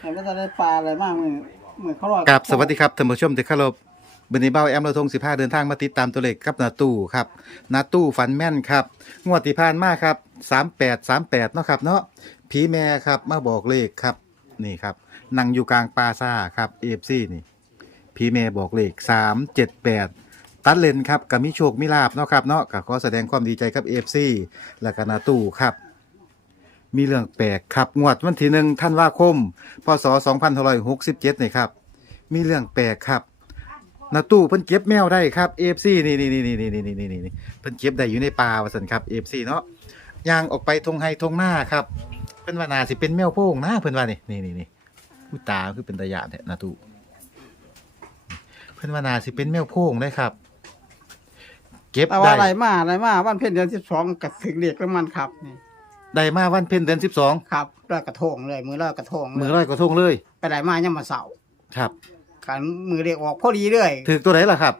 แต่ไม่ได้ปลาอะไรมากเหมือนเหมือนเขาลอยกับสวัสดีครับท่านผู้ชมที่เคารพบันนี้เบ้าแอมเราทง15 เดินทางมาติดตามตัวเลขกับนาตู้ครับนาตู้ฝันแม่นครับ งวดที่ผ่านมาครับ 38 38 เนาะครับเนาะผีแม่ครับมาบอกเลขครับนี่ครับนั่งอยู่กลางปาซ่าครับ AFC นี่ผีแม่บอกเลข 378 ตัดเลนครับกับมิโชคมิลาบเนาะครับเนาะก็ขอแสดงความดีใจกับ AFC และก็นาตู้ครับ มีเรื่องแปลกครับงวดวันที่หนึ่งธันว่าคม พศ2567นี่ครับ มีเรื่องแปลกครับนาตู้เพิ่นเก็บแมวได้ครับ AFC นี่นี่นี่นี่นี่นี่นี่นี่นี่เพิ่นเก็บได้อยู่ในป่าว่าซั่นครับ AFC เนาะย่างออกไปทงไฮทงหน้าครับ เพิ่นว่านาสิเป็นแมวโพงนะเพิ่นว่านี่นี่นี่นี่อุยตาคือเป็นตายาดแท้นาตู้เพิ่นว่านาสิเป็นแมวโพงได้ครับ เก็บแต่ว่าได้อะไรมาอะไรมาวันเพ็ญเดือนสิบสองกับถึงเรียกแล้วมันครับนี่ ได้มาวันเพ็ญเดือน12ครับลอยกระทงเลย มือลอยกระทงมื้อเลยลอยกระทงเลยไปไหนมายังมาเสาร์ครับกันมือเรียกออกพอดีเลยถือตัวไหนล่ะครับ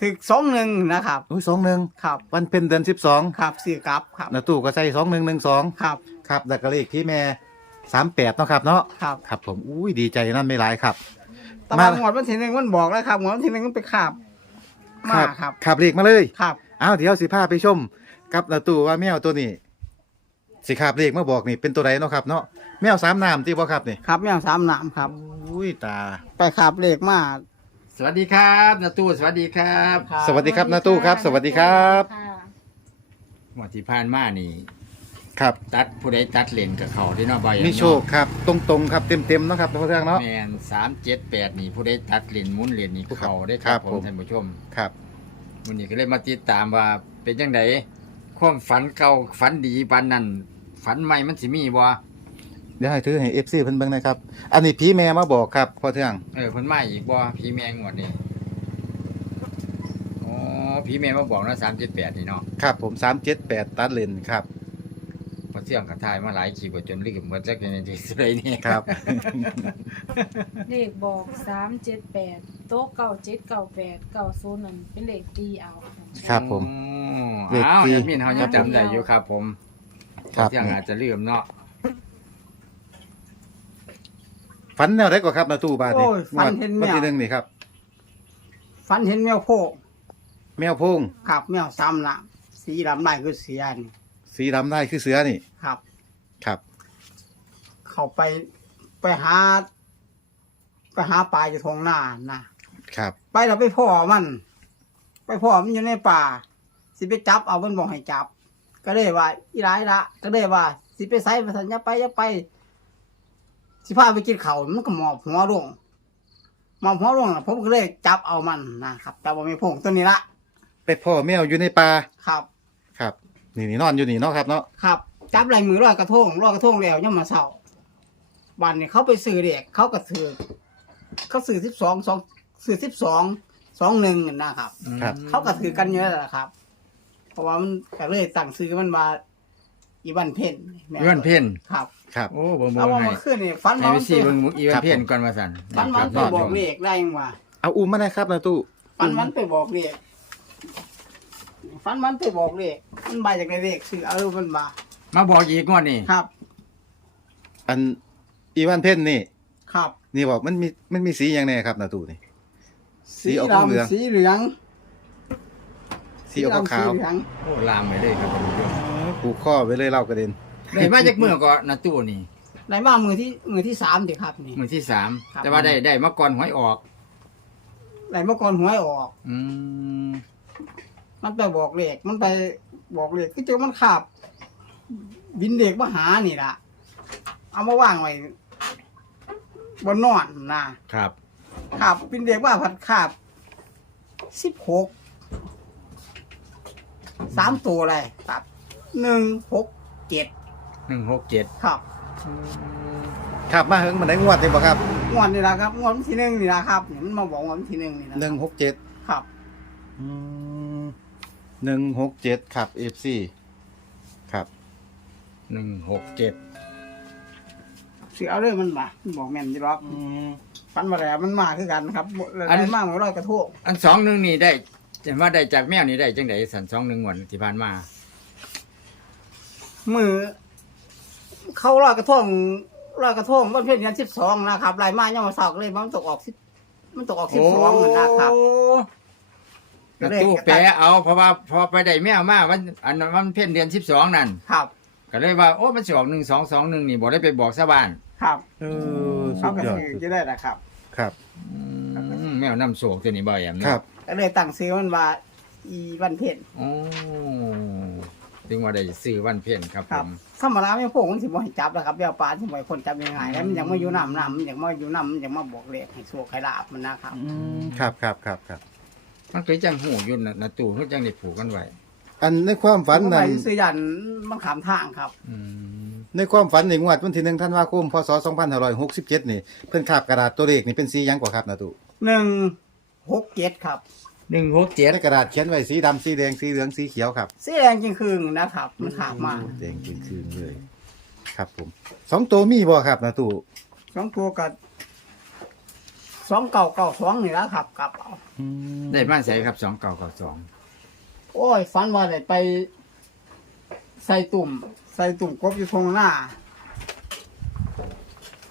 ถึกสองหนึ่งนะครับอุ้ย21ครับ วันเพ็ญเดือน12ครับสี่กลับครับนาตู้ก็ใส่2112ครับครับดักกะเลขที่แม่สามแปดเนาะครับเนาะครับครับผมอุ้ยดีใจนั่นไม่ร้ายครับแต่ว่าหมวดวันที่หนึ่งมันบอกแล้วครับหมวดวันที่หนึ่งมันไปขาบมาครับขับเลขมาเลยครับอ้าวเดี๋ยวสิพาไปชมกับนาตู้ว่าแมวตัวนี้ สิขับเลขมาบอกนี่เป็นตัวไหนเนาะครับเนาะแมวสามน้ำที่บ่ครับนี่ครับแมวสามหนามครับ อุ้ยตา ไปขาบเลขมาสวัสดีครับนาตู้สวัสดีครับสวัสดีครับนาตู้ครับ สวัสดีครับหมดที่ผ่านมานี่ ครับ ตัดผู้ใดตัดเลนกับเขาที่นอกใบมีโชคครับ ตรงๆครับเต็มๆเนาะครับทุกท่านเนาะ แมนสามเจ็ดแปดนี่ผู้ใดตัดเลนหมุนเลนนี่เขาได้คครัรับบผผม มท่านผู้ชมครับ วันนี้ก็เลยมาติดตามว่าเป็นจังไดความฝันเก่าฝันดีปานนั้น ฝันใหม่มันสิมีบ่เดี๋ยวให้ถือให้ FC เพิ่นเบิ่งหนะครับ อันนี้ผีแม่มาบอกครับพ่อเทืองเออเพิ่นมาอีกบ่ผีแมงงวดนี่อ๋อผีแมงมาบอกนะสามเจ็ดแปดนี่เนาะครับ ผม378ตัดเลนครับเพอเสี่ยงกระทายมาหลายขีดกว่าจนลืมหมดจักในที่สุดเลยนี่ครับ เลขบอกสามเจ็ดแปดโต๊ะเก่าเจ็ดเก่าแปดเก่าศูนย์นั่นเป็นเลขตีเอา ครับผมเลเลขขที่ที่อ้าวแอดมินเขายังจำได้อยู่ครับผม ครับ เที่ยงอาจจะลืมเนาะฝันแนวไหนก่อนครับนาตู้บาทนี่โอ้ยฝันเห็นแมวันวที่หนึ่งนี่ครับฟันเห็นแมวโพกแมวโพงครับแมวสามหนามสีดำได้คือเสียนี่สีดำได้คือเสือนี่ครับ ครับ เขาไปไปหา ไปหาปลาอยู่ทงหน้านะครับ ไปเราไปพ่อมัน ไปพ่อมันอยู่ในป่า สิไปจับเอามันบอกให้จับ ก็เลยว่า อีร้ายละก็เลยว่า สิไปไสไปสัญญาไปอย่าไป สิพาไปกินเขาวมันก็หมอบหัวลงหมอบหัวลงนะผมก็เลยจับเอามันนะครับจับเอาไม่พงตัวนี้ละไปพ่อแมวอยู่ในป่าครับ ครับ นี่นี่นอนอยู่นี่เนาะครับเนาะครับจับลายมือลอยกระทงลอยกระทงแล้วย่อมมาเศร้าวันนี้เขาไปซื้อเด็กเขาก็ซื้อเขาซื้อสิบสองสองซื้อสิบสองสองหนึ่งนะครับ ครับ เขาก็ถือกันเยอะแหละครับ เพราะว่ามันก็เลยตั้งซื้อมันมาอีวันเพ่นแม่อีวันเพ่น ครับ ครับ โอ้เบิ่งเอาเบิ่งว่าให้มาขึ้นนี่ฟันให้มันไปไปซี่เบิ่งอีวันเพ่นก่อนว่าสั่นฟันมันไปครับบอกเลขได้ยังว่าเอาอุ้มมานะครับนาตู้ฟันมันไปบอกเลขฟันมันไปบอกเลขมันมาจากในเลขซื้อเอามันมา มาบอกอีกงวดนี่ครับ อันอีวานเพ่นนี่ ครับ นี่บอกมันมีมันมีสีอย่างแน่ครับนาตู้นี่ สีออกเหลือง สีเหลือง สีออกขาวสีเหลืองโอ้ลามไปเลยครับท่านผู้ชมๆผูกข้อไว้เลยเล่ากระเด็นได้มาจากเมื่อก่อนนาตู้นี่ไหนมามือที่มือที่สามดิครับนี่ มือที่สามครับ แต่ว่าได้ได้มาก่อนหวยออก ไหนเมื่อก่อนหวยออก อืมมันไปบอกเลขมันไปบอกเลขคือเจ้ามันขับบินเด็กมาหานี่ล่ะ เอามาวางไว้บนนอนนะครับ ขับบินเด็กว่าผัดขับสิบหก สามตัวเลยตัดหนึ่งหกเจ็ดหนึ่งหกเจ็ดครับครับมาเฮิงมันได้งวดนี่บ่ครับงวดนี่ละครับงวดวันที่หนึ่งนี่ละครับนี่มันมาบอกงวดวันที่หนึ่งนี่นะหนึ่งหกเจ็ดครับ หนึ่งหกเจ็ดครับเอฟซีครับหนึ่งหกเจ็ดเสือเอาเลยมันมามันบอกแม่นจีรอกฟันมาแล้วมันมาคือกันครับอะไรมากเหมือนร้อยกระทงอันสองหนึ่งนี่ได้ เห็นว่าได้จากแมวนี่ได้จังไดสันสองหนึ่งวันที่ผ่านมา มือ เขาลอยกระทงลอยกระทงวันเพ็ญเดือนสิบสองนะครับลายมาเนี่ยมาเสาร์ก็เลยมันตกออกสิบมันตกออกสิบสองนะครับโอ้กระตู้แปะเอาเพราะว่าพอไปได้แมวมาวันอันนั้นมันเพ่นเดือนสิบสองนั่นครับ ก็เลยว่าโอ้มันสิออกหนึ่งสองสองหนึ่งนี่บอกได้ไปบอกชาวบ้าน ครับเออสุเขาดก็ยอดถือจะได้นะครับ ครับ อืมแมวน้ำโศกตัวนี้บ่อยแอมคเนาะ รับ ก็เลยตั้งซื้อมันว่า อีวันเพ็ญโอ้ถึงว่าได้ซื้อวันเพ่นครับคผรับม ธรรมดาไม่พวกมันสิบ่ให้จับแล้วครับเดี๋ยวปลาสิบ่ให้คนจับยังไงแล้วมันยังมาอยู่น้ำน้ำมันยังมาอยู่น้ำมันยังมาบอกเลขให้สวกให้ลาบมันนะครับครับครับครับครับ มันคือจังหูอยู่นะนะตู้คือจังได้ผูกกันไว้อันในความฝันผมนั้ไปนซื้อยันมันขามทางครับ อืมในความฝันในงวดวันที่หนึ่งธันวาคมพศ2567นี่เพิ่นคาบกระดาษตัวเลขนี่เป็นสีหยังกว่าครับนะตุหนึ่ง หกเจ็ดครับหนึ่งหกเจ็ดในกระดาษเขียนไว้สีดำสีแดงสีเหลืองสีเขียวครับสีแดงจริงคืนนะครับ มันขาบมาแดงคืนๆเลย ครับผมสองตัวมีบ่ครับนะตุสองตัวกับสองเก่าเก่าสองนี่แล้วครับกลับเอาได้บ้านใส่ครับสองเก่ากับสองโอ้ยฝันว่าได้ไป ใส่ตุ่ม ใส่ตุ่มกบอยู่ตรงหน้า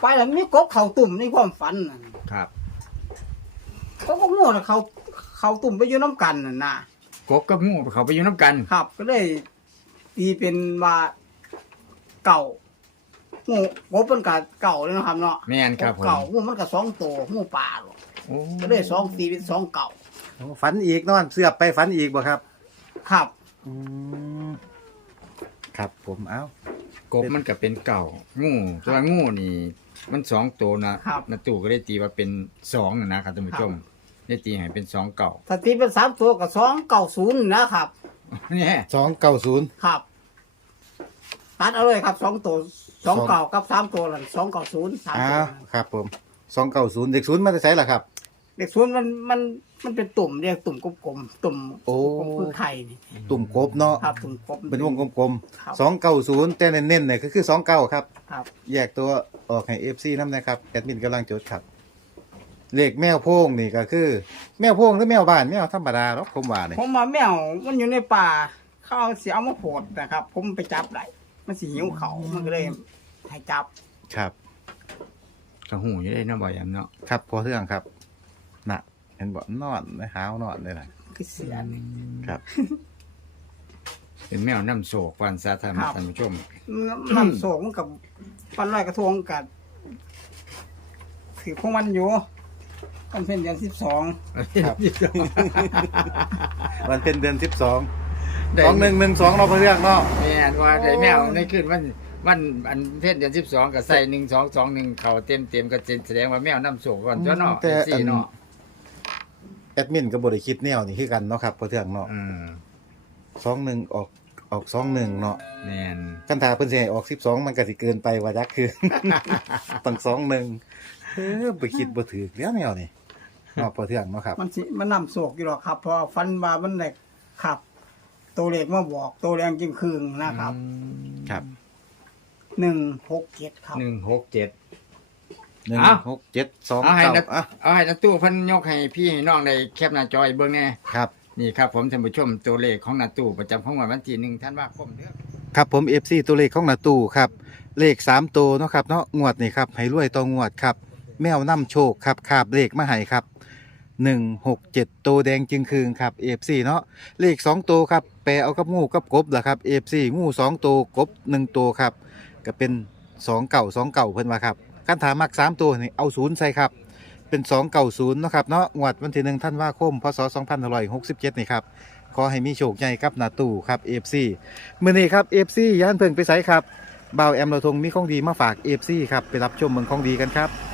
ไปแล้วมีกบเข่าตุ่มในความฝันน่ะ ครับเขาก็มั่วแล้วเขาเขาตุ่มไปอยู่น้ำกันน่ะนะกบกับงูเขาไปอยู่น้ำกันครับ ก็เลยตีเป็นว่าเก่างูกบมันกับเก่าเลยนะครับเนาะแม่นครับผมเก่างูมันกับสองตัวงูป่าหรอกโอ้ก็เลยสองตีเป็นสองเก่าฝันอีกนอนเสือบไปฝันอีกบ่ครับ ครับครับผมเอ้ากบมันก็เป็นเก่า งูตัวงูนี่ มันสองตัวนะครับ นะตู้ก็ได้ตีว่าเป็นสองนะนะครับท่านผู้ชม ได้ตีให้เป็นสองเก่าถ้าตีเป็นสามตัวกับสองเก่าศูนย์นะครับ เนี่ยสองเก้าศูนย์ครับ ตัดเอาเลยครับสองตัวสองเก่ากับสามตัวนั่นสองเก่าศูนย์สามอ้าตัววครับผมสองเก้าศูนย์เด็กศูนย์มาจะใช้ล่ะครับ เด็กศูนย์มันมันมันเป็นตุ่มเรียกตุ่มกลมๆตุ่มโอ้ กลมคือไข่นี่ตุ่มกบเนาะครับตุ่มกลม เป็นวงกลมครับ ๆสองเก้าศูนย์แต่เน้นๆเนี่ยก็คือสองเก้าครับ ครับ แยกตัวออกให้เอฟซีน้ำนะครับ แอดมินกำลังจดครับ เลขแมวโพงนี่ก็คือ แมวโพงหรือแมวบ้านแมวธรรมดาหรอกผมว่าเนี่ยผมมาแมวมันอยู่ในป่า เขาเอาเสียเอามาโผดนะครับ ผมไปจับได้มันสิหิวเขามันก็เลยให้จับ ครับก็หูอยู่ได้เนาะบ่อยแอมเนาะครับพอเรื่องครับน่ะเห็นบ่นอนไม่หาวนอนเลยนะคือเสียนี่ ครับ เป็นแมวน้ำโศกฟันสาธารณะท่านผู้ชม น้ำโสงกับปันลอยกระทงกับถือพวกมันอยู่ มันเป็นเดือนสิบสองครับวันเป็นเดือนสิบสองได้สองหนึ่งหนึ่งสองเราพอเรื่องเนาะแม่นว่าได้แมวในคืนวันวันอันเทศเดือนสิบสองก็ใส่หนึ่งสองสองหนึ่งเขาเต็มเต็มๆก็แสดงว่าแมวน้ำโศกก่อนตัวเนาะแต่เอฟซีเนาะแอดมินก็บริคิดแนวนี่คือกันเนาะครับพอเรื่องเนาะอืมสองหนึ่งออกออกสองหนึ่งเนาะแม่นกันถาเพิ่นสิให้ออกสิบสองมันก็สิเกินไปว่าจักคือตั้งสองหนึ่งเออไปคิดบ่ถือแล้วแนวนี่ เนาะพอเทื่องเนาะครับ มันสิมันนำโศกอยู่หรอกครับเพราะฟันมามันแหลกขับ ตัวเลขมาบอกตัวแรงจริงคืงนะครับครับ หนึ่งหกเจ็ดครับ หนึ่งหกเจ็ด หนึ่งเอ้าหกเจ็ดสองเอาให้เก้านะอะเอาให้นาตู้เพันยกให้พี่ให้น้องในแคปหน้าจอยเบิ่งแน่ครับ นี่ครับผมท่านผู้ชมตัวเลขของนาตู้ประจำของวันที่หนึ่งท่านว่าคมเด้อ ครับผม FC ตัวเลขของหนาตู้ครับ เลข 3 ตัวเนาะครับเนาะงวดนี่ครับให้รวยต่องวดครับ แมวนํโชคครับคาบเลขมาให้ครับ 167 ตัวแดงจึงคืงครับ FC เนาะเลข 2 ตัวครับ แปลเอากับงูกับกบล่ะครับ FC งู 2 ตัวกบ 1 ตัวครับ ก็เป็น 2 เก่า 2 เก่าเพิ่นว่าครับคันถามมัก 3 ตัวนี่เอาศูนย์ใส่ครับ เป็น 2 เก่าศูนย์นะครับเนาะงวดวันที่1ธันว่าคมพศ2567 นี่ครับ ขอให้มีโชคใหญ่กับหนาตู้ครับ FC มื่อนี้ครับ FC ย่านเพิ่งไปใส่ครับบ่าวแอมเราทงมีของดีมาฝาก FC ครับไปรับชมเมืองของดีกันครับ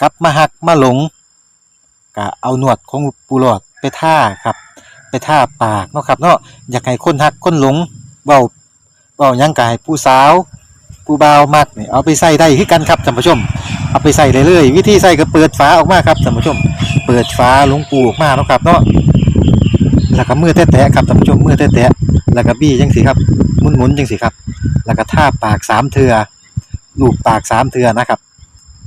กลับมาหักมาหลงก็เอาหนวดของปูหลอดไปท่าครับไปท่าปากเนาะครับเนาะอยากให้คนหักคนหลงเบาเบายังกายผู้สาวผู้บ่าวมักเนี่ยเอาไปใส่ได้คือกันครับท่านผู้ชม เอาไปใส่เลยเลยวิธีใส่ก็เปิดฝาออกมาครับท่านผู้ชม เปิดฝาหลวงปูออกมาเนาะครับเนาะแล้วก็มือแตะๆครับท่านผู้ชมมือแตะๆแล้วก็บี้จังสิครับหมุนๆจังสิครับ แล้วก็ท่าปากสามเทือลูบปากสามเทือนะครับ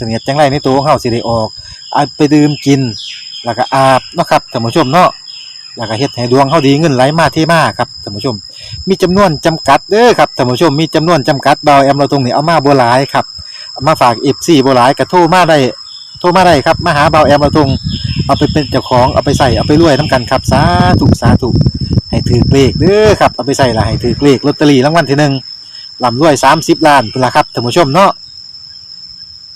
สนียดจังไรในตัวของเฮาสิได้ออกอาไปดื่มกิน แล้วก็อาบเนาะครับท่านผู้ชมเนาะแล้วก็เฮ็ดให้ดวงเฮาดีเงินไหลมาเทมาครับท่านผู้ชม มีจำนวนจำกัดเด้อครับท่านผู้ชมมีจำนวนจำกัดเบาแอมเราตรงนี้เอามาบ่หลายครับเอามาฝาก FC บ่หลายก็โทรมาได้โทรมาได้ครับมาหาเบาแอมเราทงเอาไปเป็นเจ้าของเอาไปใส่เอาไปรวยน้ำกันครับสาธุสาธุให้ถือเลขเด้อครับเอาไปใส่ละให้ถือเลขลอตเตอรี่รางวัลที่หนึ่งลำรวยสามสิบล้านเป็นละครับท่านผู้ชมเนาะ